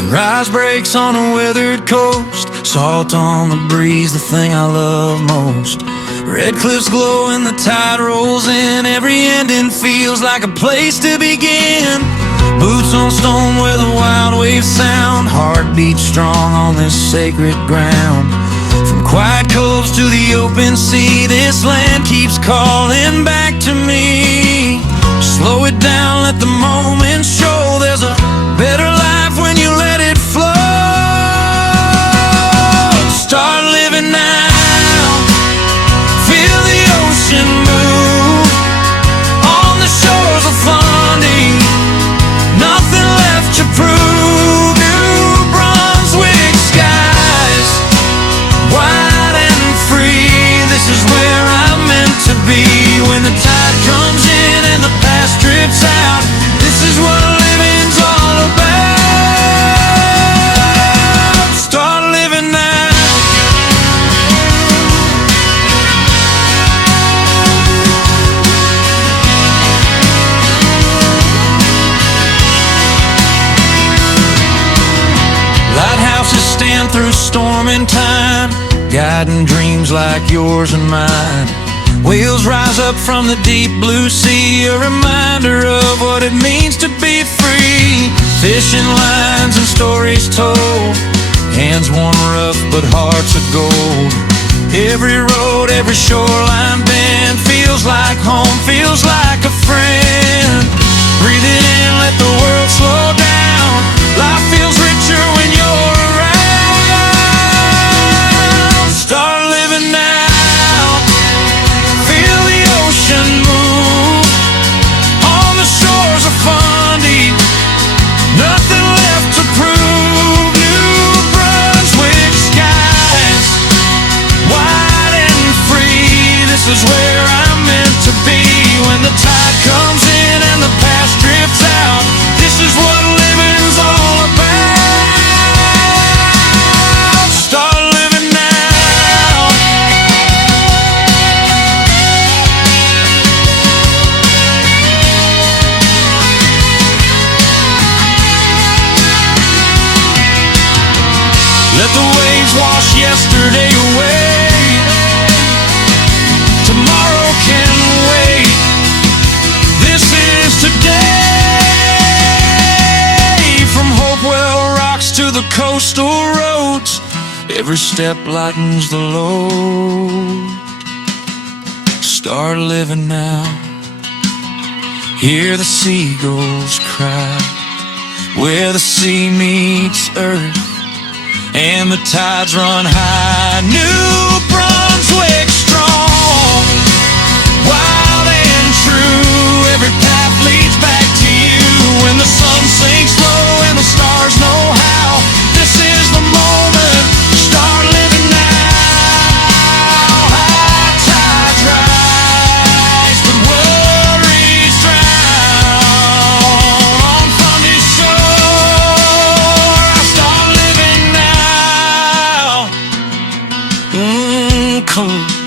Sunrise breaks on a weathered coast, salt on the breeze, the thing I love most. Red cliffs glow and the tide rolls in, every ending feels like a place to begin. Boots on stone where the wild waves sound, heart beats strong on this sacred ground. From quiet coves to the open sea, this land keeps calling back to me. Slow it down, let the moment show there's a better life when you let it flow. Start living now, feel the ocean move on the shores of Fundy, nothing left to prove. New Brunswick skies, wide and free, this is where I'm meant to be. When the tide comes in and the past drifts out, this is what living's all about. Start living now. Lighthouses stand through storm and time, guiding dreams like yours and mine. Whales rise up from the deep blue sea, a reminder of what it means to be free. Fishing lines and stories told, hands worn rough but hearts of gold. Every road, every shoreline bend feels like home, feels like a friend. Breathe it in, let the world slow down, life feels richer when you're around. Start living now, move on the shores of Fundy, nothing left to prove. New Brunswick skies, wide and free, this is where I'm meant to be. When the tide comes in and the past drifts out, this is what living's all about. Start living now. Let the waves wash yesterday away, tomorrow can wait, this is today. From Hopewell rocks to the coastal roads, every step lightens the load. Start living now, hear the seagulls cry, where the sea meets earth and the tides run high. New Brunswick strong, wild and true, every path leads back to you. When the sun sinks low and the stars know how, this is the moment. Start living now. High tides rise, but worries drown. On Fundy shore, I start living now. Cold.